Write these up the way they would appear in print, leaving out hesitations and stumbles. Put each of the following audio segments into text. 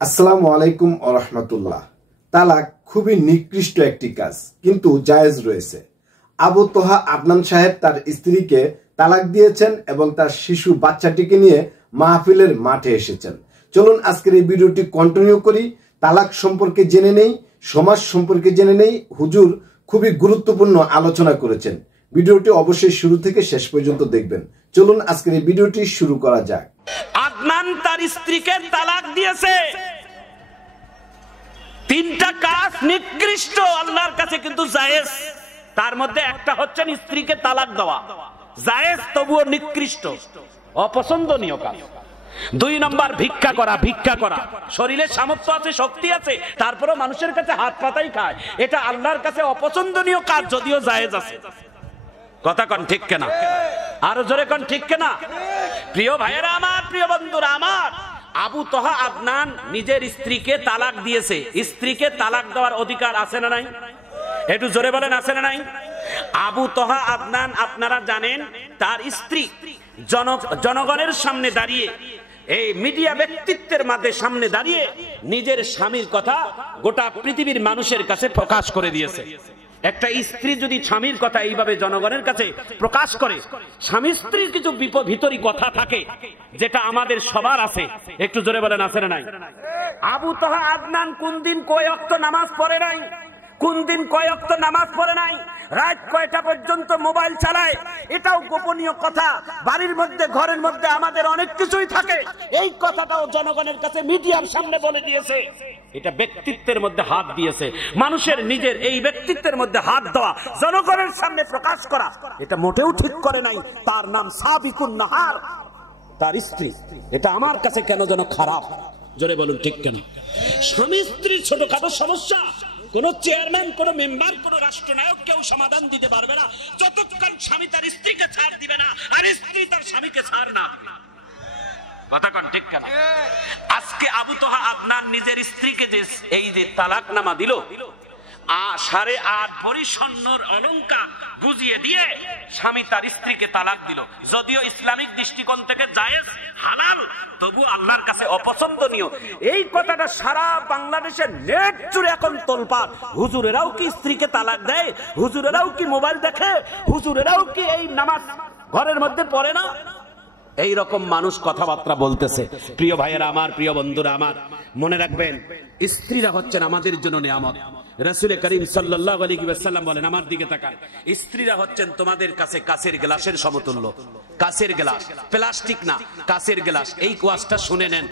আসসালামু আলাইকুম ওয়া রাহমাতুল্লাহ। তালাক খুবই নিকৃষ্ট একটি কাজ, কিন্তু জায়েজ রয়েছে। আবু তোহা আদনান সাহেব তার স্ত্রীকে তালাক দিয়েছেন এবং তার শিশু বাচ্চাটিকে নিয়ে মাহফিলের মাঠে এসেছেন। চলুন আজকের এই ভিডিওটি কন্টিনিউ করি। তালাক সম্পর্কে জেনে নেই, সমাজ সম্পর্কে জেনে নেই। হুজুর খুবই গুরুত্বপূর্ণ আলোচনা করেছেন। ভিডিওটি অবশ্যই শুরু থেকে শেষ পর্যন্ত দেখবেন। চলুন আজকের এই ভিডিওটি শুরু করা যাক। আদনান তার স্ত্রীকে তালাক দিয়েছে। তিনটা কাজ নিকৃষ্ট, আল্লাহর কাছে কিন্তু জায়েজ। তার মধ্যে একটা হচ্ছে স্ত্রীকে তালাক দেওয়া, জায়েজ তবুও নিকৃষ্ট, অপছন্দনীয় কাজ। 2 নম্বর ভিক্ষা করা। শরীরে সামর্থ্য আছে, শক্তি আছে, তারপরেও মানুষের কাছে হাত পাতাই খায়। এটা আল্লাহর কাছে অপছন্দনীয় কাজ, যদিও জায়েজ আছে। কথা কন ঠিক কিনা? আরো জোরে কন ঠিক কিনা? প্রিয় ভাইয়েরা আমার, প্রিয় বন্ধুরা আমার, আবু তোহা আদনান নিজের স্ত্রীকে তালাক দিয়েছে। স্ত্রীকে তালাক দেওয়ার অধিকার আছে না নাই? একটু জোরে বলেন, আছে না নাই? আবু তোহা আদনান, আপনারা জানেন, তার স্ত্রী জনগণের সামনে দাঁড়িয়ে, এই মিডিয়া ব্যক্তিত্বের মাঝে সামনে দাঁড়িয়ে নিজের স্বামীর কথা গোটা পৃথিবীর মানুষের কাছে প্রকাশ করে দিয়েছে। একটা স্ত্রী যদি স্বামীর কথা এইভাবে জনগণের কাছে প্রকাশ করে, স্বামী স্ত্রীর কিছু ভিতরি কথা থাকে যেটা আমাদের সবার আছে। একটু জোরে বলেন, আছে না নাই? আবু তোহা আদনান কোন দিন কয় ওয়াক্ত নামাজ পড়ে নাই, কোন দিন কয় ওয়াক্ত নামাজ পড়ে নাই, রাত কয়টা পর্যন্ত মোবাইল চালায়, এটাও গোপনীয় কথা। বাড়ির মধ্যে, ঘরের মধ্যে আমাদের অনেক কিছুই থাকে, এই কথাটাও জনগণের কাছে মিডিয়ার সামনে বলে দিয়েছে। এটা ব্যক্তিত্বের মধ্যে হাত দিয়েছে। মানুষের নিজের এই ব্যক্তিত্বের মধ্যে হাত দেওয়া, জনগণের সামনে প্রকাশ করা, এটা মোটেও ঠিক করে নাই। তার নাম সাবিকুন নাহার, তার স্ত্রী। এটা আমার কাছে কেন যেন খারাপ। জোরে বলুন ঠিক কেন? স্বামী স্ত্রীর ছোটখাটো সমস্যা কোন চেয়ারম্যান, কোন মেম্বার, কোন রাষ্ট্রনায়ক কেউ সমাধান দিতে পারবে না, যতক্ষণ স্বামী তার স্ত্রীকে ছাড় দিবে না আর স্ত্রী তার স্বামীকে ছাড় না। কথা কন ঠিক কেন? আজকে আবু তোহা আদনান নিজের স্ত্রীকে যে এই যে তালাকনামা দিল, 8.5 ভরি স্বর্ণের অলংকার বুঝিয়ে দিয়ে স্বামী তার স্ত্রীকে তালাক দিল। যদিও ইসলামিক দৃষ্টিকোণ থেকে জায়েজ, হালাল, তবু আল্লাহর কাছে অপছন্দনীয়। এই কথাটা সারা বাংলাদেশের নেট জুড়ে এখন তোলপাড়। হুজুরেরাও কি স্ত্রীকে তালাক দেয়? হুজুরেরাও কি মোবাইল দেখে? হুজুরেরাও কি এই নামাজ ঘরের মধ্যে পড়ে না? এই রকম মানুষ কথাবার্তা বলতেছে। প্রিয় ভাইয়েরা আমার, প্রিয় বন্ধুরা আমার, মনে রাখবেন, স্ত্রীরা হচ্ছেন আমাদের জন্য নিয়ামত। রাসূল করিম সাল্লাল্লাহু আলাইহি ওয়াসাল্লাম বলেন, আমার দিকে তাকান, স্ত্রীরা হচ্ছেন তোমাদের কাছে কাচের গ্লাসের সমতুল্য। কাচের গ্লাস, প্লাস্টিক না, কাচের গ্লাস। এই ওয়াজটা শুনে নেন।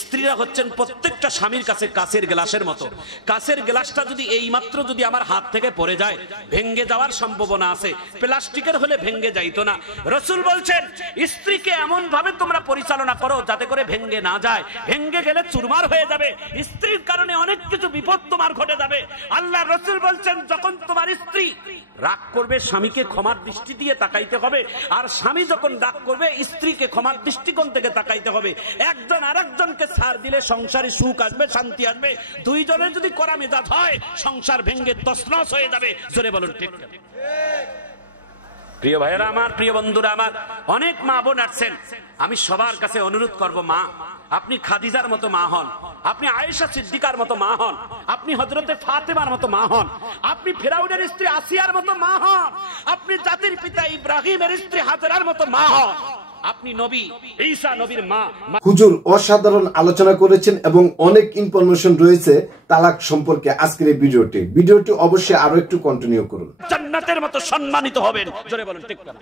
স্ত্রীরা হচ্ছেন প্রত্যেকটা স্বামীর কাছে কাচের গ্লাসের মতো। কাচের গ্লাসটা যদি এইমাত্র যদি আমার হাত থেকে পড়ে যায়, ভেঙে যাওয়ার সম্ভাবনা আছে। প্লাস্টিকের হলে ভেঙে যাইতো না। রাসূল বলছেন, স্ত্রীকে এমন ভাবে তোমরা পরিচালনা করো যাতে করে ভেঙে না যায়। ভেঙে গেলে চুরমার হয়ে যাবে। স্ত্রীর কারণে অনেক কিছু বিপদ তোমার ঘটে যাবে। আল্লাহ রাসূল বলছেন, যখন তোমার স্ত্রী রাগ করবে, স্বামীকে ক্ষমার দৃষ্টি দিয়ে তাকাইতে হবে। আর স্বামী যখন রাগ করবে, স্ত্রীকে ক্ষমার দৃষ্টিকোণ থেকে তাকাইতে হবে। একজন আরেকজনকে ছাড় দিলে সংসারে সুখ আসবে, শান্তি আসবে। দুইজনের যদি কড়া মেজাজ হয়, সংসার ভেঙে তছনছ হয়ে যাবে। জোরে বলুন ঠিক না? প্রিয় ভাইয়েরা আমার, প্রিয় বন্ধুরা আমার, অনেক মা বোন আসছেন। আমি সবার কাছে অনুরোধ করব, মা, আপনি খাদিজার মতো মা হন, আপনি আয়েশা সিদ্দিকার মতো মা হন, আপনি হযরতে ফাতেমার মতো মা হন, আপনি ফিরাউনের স্ত্রী আসিয়ার মতো মা হন, আপনি জাতির পিতা ইব্রাহিমের স্ত্রী হাজেরার মতো মা হন, আপনি নবী ঈসা নবীর মা। হুজুর অসাধারণ আলোচনা করেছেন এবং অনেক ইনফরমেশন রয়েছে তালাক সম্পর্কে আজকের এই ভিডিওটি অবশ্যই আরো একটু কন্টিনিউ করুন। জান্নাতের মতো সম্মানিত হবেন। জোরে বলুন ঠিক না?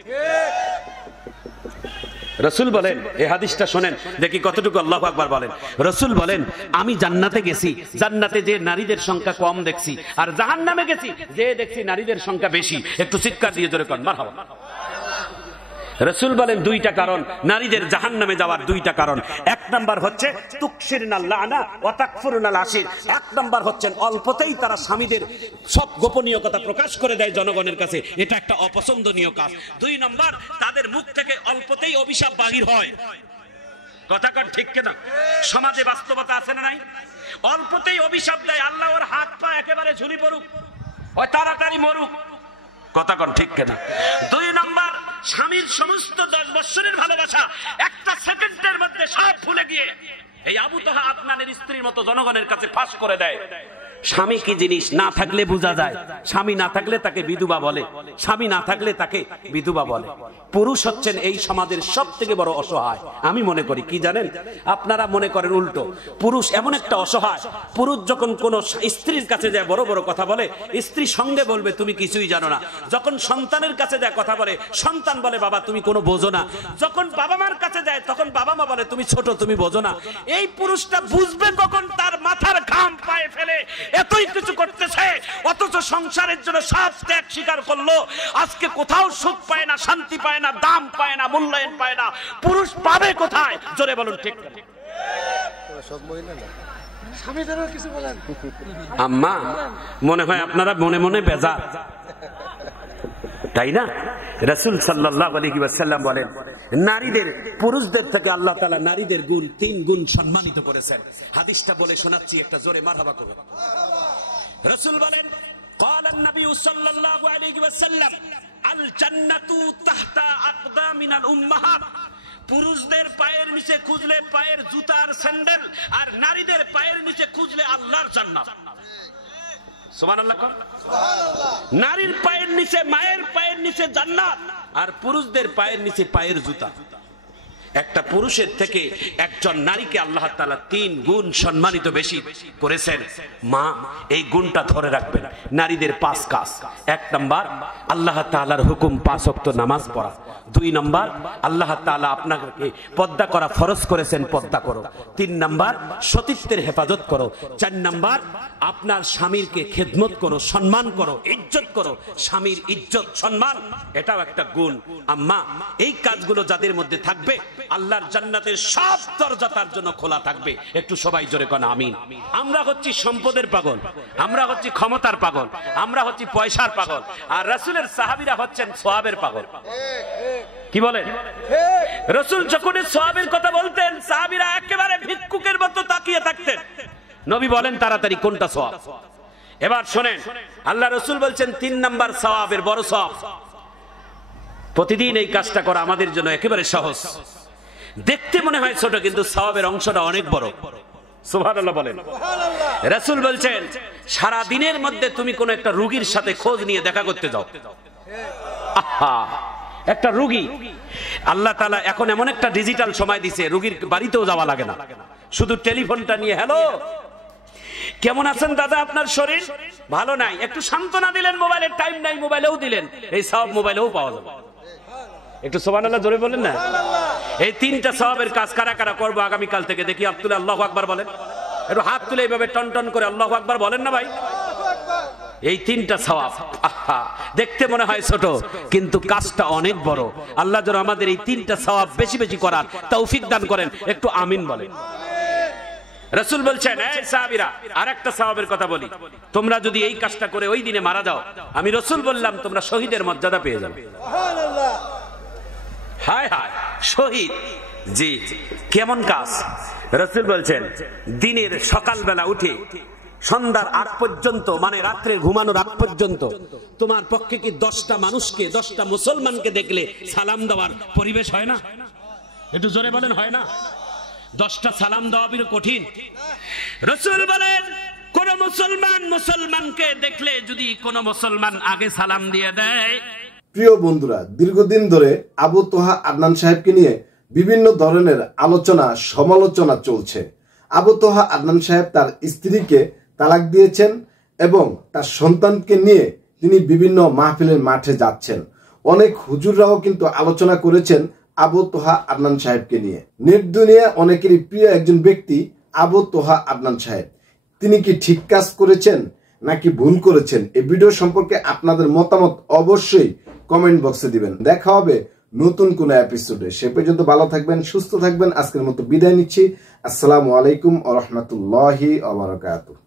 রাসূল বলেন, এই হাদিসটা শুনেন, দেখি কতটুকু আল্লাহু আকবার বলেন। রাসূল বলেন, আমি জান্নাতে গেছি, জান্নাতে যে নারীদের সংখ্যা কম দেখছি, আর জাহান্নামে গেছি, যে দেখছি নারীদের সংখ্যা বেশি। একটু চিৎকার দিয়ে জোরে কোন মারহাবা। রাসূল বলেন, 2টা কারণ নারীদের জাহান্নামে যাওয়ার। 2টা কারণ। 1 নাম্বার হচ্ছে তুকসিরুনাল লানা ওয়া তাকফুরুনাল আশির। 1 নাম্বার হচ্ছেন অল্পতেই তারা স্বামীদের সব গোপনীয় কথা প্রকাশ করে দেয় জনগণের কাছে। এটা একটা অপছন্দনীয় কাজ। 2 নাম্বার, তাদের মুখ থেকে অল্পতেই অভিশাপ বাহির হয়। কথা কন ঠিক কিনা? সমাজে বাস্তবতা আছে না নাই? অল্পতেই অভিশাপ দেয়, আল্লাহ ওর হাত পা একেবারে ঝুলি পড়ুক, ওই তাড়াতাড়ি মরুক। কথা কন ঠিক কিনা? 2 নাম্বার, স্বামীর সমস্ত 10 বছরের ভালোবাসা একটা সেকেন্ডের মধ্যে সব ভুলে গিয়ে এই আবু তাহা আদনানের স্ত্রীর মতো জনগণের কাছে ফাঁস করে দেয় স্বামী কি জিনিস না থাকলে বোঝা যায়। স্বামী না থাকলে তাকে বিধবা বলে, স্বামী না থাকলে তাকে বিধবা বলে। পুরুষ হচ্ছেন এই সমাজের সব থেকে বড় অসহায়। আমি মনে করি কি জানেন, আপনারা মনে করেন উল্টো। পুরুষ এমন একটা অসহায়, পুরুষ যখন কোন স্ত্রীর কাছে যায় বড় বড় কথা বলে, স্ত্রী সঙ্গে বলবে তুমি কিছুই জানো না। যখন সন্তানের কাছে যায় কথা বলে, সন্তান বলে বাবা তুমি কোনো বোঝো না। যখন বাবা মার কাছে যায় তখন বাবা মা বলে তুমি ছোট, তুমি বোঝো না। এই পুরুষটা বুঝবে কখন তার মাথার ঘাম পায়ে ফেলে এতই কিছু করতেছে, অথচ সংসারের জন্য সব ত্যাগ স্বীকার করলো। আজকে কোথাও সুখ পায় না, শান্তি পায় না, দাম পায় না, মূল্যায়ন পায় না। পুরুষ পাবে কোথায়? জোরে বলুন ঠিক না? আম্মা মনে হয় আপনারা মনে মনে বেজার, তাই না? রাসূল সাল্লাল্লাহু আলাইহি ওয়াসাল্লাম বলেন নারীদের পুরুষদের থেকে আল্লাহ তাআলা নারীদের গুণ 3 গুণ সম্মানিত করেছেন। হাদিসটা বলে শোনাচ্ছি, একটা জোরে মারহাবা করবেন। রাসূল বলেন قال النبي صلى الله عليه وسلم الجنة تحت أقدام الأمهات। পুরুষদের পায়ের নিচে খুঁজলে পায়ের জুতার স্যান্ডেল, আর নারীদের পায়ের নিচে খুঁজলে আল্লাহর জান্নাত। সুবহানাল্লাহ। নারীর পায়ের নিচে, মায়ের পায়ের নিচে জান্নাত, আর পুরুষদের পায়ের নিচে পায়ের জুতা। একটা পুরুষের থেকে একজন নারীকে আল্লাহ তাআলা 3 গুণ সম্মানিত বেশি করেছেন। মা এই গুণটা ধরে রাখবেন। নারীদের 5 কাজ। 1 নাম্বার আল্লাহ তাআলার হুকুম 5 ওয়াক্ত নামাজ পড়া। 2 নাম্বার আল্লাহ তাআলা আপনাকে পর্দা করা ফরজ করেছেন, পর্দা করো। 3 নাম্বার সতীত্বের হেফাজত করো। 4 নাম্বার আপনার স্বামীরকে খেদমত করো, সম্মান করো, ইজ্জত করো। স্বামীর ইজ্জত সম্মান এটাও একটা গুণ। আম্মা এই কাজগুলো যাদের মধ্যে থাকবে আল্লাহর জান্নাতের সব দরজা তার জন্য খোলা থাকবে। একটু সবাই জোরে কোন আমিন। আমরা হচ্ছি সম্পদের পাগল, আমরা হচ্ছি ক্ষমতার পাগল, আমরা হচ্ছি পয়সার পাগল, আর রাসূলের সাহাবীরা হচ্ছেন সওয়াবের পাগল। কি বলেন? রাসূল যখন সওয়াবের কথা বলতেন সাহাবীরা একেবারে ভিক্ষুকের মতো তাকিয়ে থাকতেন। নবী বলেন তাড়াতাড়ি কোনটা সওয়াব। এবার শুনেন, আল্লাহ রাসূল বলছেন 3 নাম্বার সওয়াবের বড় সওয়াব। প্রতিদিন এই কাজটা করা আমাদের জন্য একেবারে সহজ। দেখতে মনে হয় ছোট, কিন্তু সওয়াবের অংশটা অনেক বড়। সুবহানাল্লাহ বলেন। রাসূল বলছেন সারা দিনের মধ্যে তুমি কোন একটা রোগীর সাথে খোঁজ নিয়ে দেখা করতে যাও। আহা, একটা রোগী আল্লাহ তাআলা এখন এমন একটা ডিজিটাল সময় দিয়েছে, রোগীর বাড়িতেও যাওয়া লাগে না, শুধু টেলিফোনটা নিয়ে হ্যালো কেমন আছেন দাদা, আপনার শরীর ভালো নাই, একটু সান্ত্বনা দিলেন, মোবাইলের টাইম নাই মোবাইলেও দিলেন, এই সওয়াব মোবাইলেও পাওয়া যাবে। একটু সুবহানাল্লাহ জোরে বলেন না। এই 3টা সওয়াবের কাজ কারা কারা করবো আগামীকাল থেকে দেখি। আব্দুল্লাহ আল্লাহু আকবার বলেন, একটু হাত তুলে এইভাবে টন টন করে আল্লাহু আকবার বলেন না ভাই। এই 3টা সওয়াব, আহা দেখতে মনে হয় ছোট, কিন্তু কাজটা অনেক বড়। আল্লাহ যেন আমাদের এই 3টা সওয়াব বেশি বেশি করার তৌফিক দান করেন। একটু আমিন বলেন। রাসূল বলছেন এই সাহাবীরা আরেকটা সওয়াবের কথা বলি, তোমরা যদি এই কাজটা করে ওই দিনে মারা যাও, আমি রাসূল বললাম তোমরা শহীদের মর্যাদা পেয়ে যাবে। সুবহানাল্লাহ। হায় হায়, শহীদ, জি কেমন কাজ? রাসূল বলছেন দিনের সকালবেলা উঠে সন্ধ্যার আগ পর্যন্ত, মানে রাত্রে ঘুমানোর আগ পর্যন্ত তোমার পক্ষে কি 10টা মানুষকে, 10টা মুসলমানকে দেখলে সালাম দেওয়ার পরিবেশ হয় না? একটু জোরে বলেন, হয় না? 10টা সালাম দেওয়া বিরো কঠিন। রাসূল বলেন কোন মুসলমানকে দেখলে যদি কোন মুসলমান আগে সালাম দিয়ে দেয়। প্রিয় বন্ধুরা, দীর্ঘদিন ধরে আবু তোহা আদনান সাহেবকে নিয়ে বিভিন্ন ধরনের আলোচনা সমালোচনা চলছে। আবু তোহা আদনান সাহেব তার স্ত্রীকে তালাক দিয়েছেন এবং তার সন্তানকে নিয়ে তিনি বিভিন্ন মাহফিলের মাঠে যাচ্ছেন। অনেক হুজুররাও কিন্তু আলোচনা করেছেন আবু তোহা আদনান সাহেবকে নিয়ে। নেট দুনিয়া অনেকেরই প্রিয় একজন ব্যক্তি আবু তোহা আদনান সাহেব। তিনি কি ঠিক কাজ করেছেন নাকি ভুল করেছেন? এই ভিডিও সম্পর্কে আপনাদের মতামত অবশ্যই কমেন্ট বক্সে দিবেন। দেখা হবে নতুন কোন এপিসোডে। সে পর্যন্ত ভালো থাকবেন, সুস্থ থাকবেন। আজকের মতো বিদায় নিচ্ছি। আসসালামু আলাইকুম ওয়া রাহমাতুল্লাহি ওয়া বারাকাতুহু।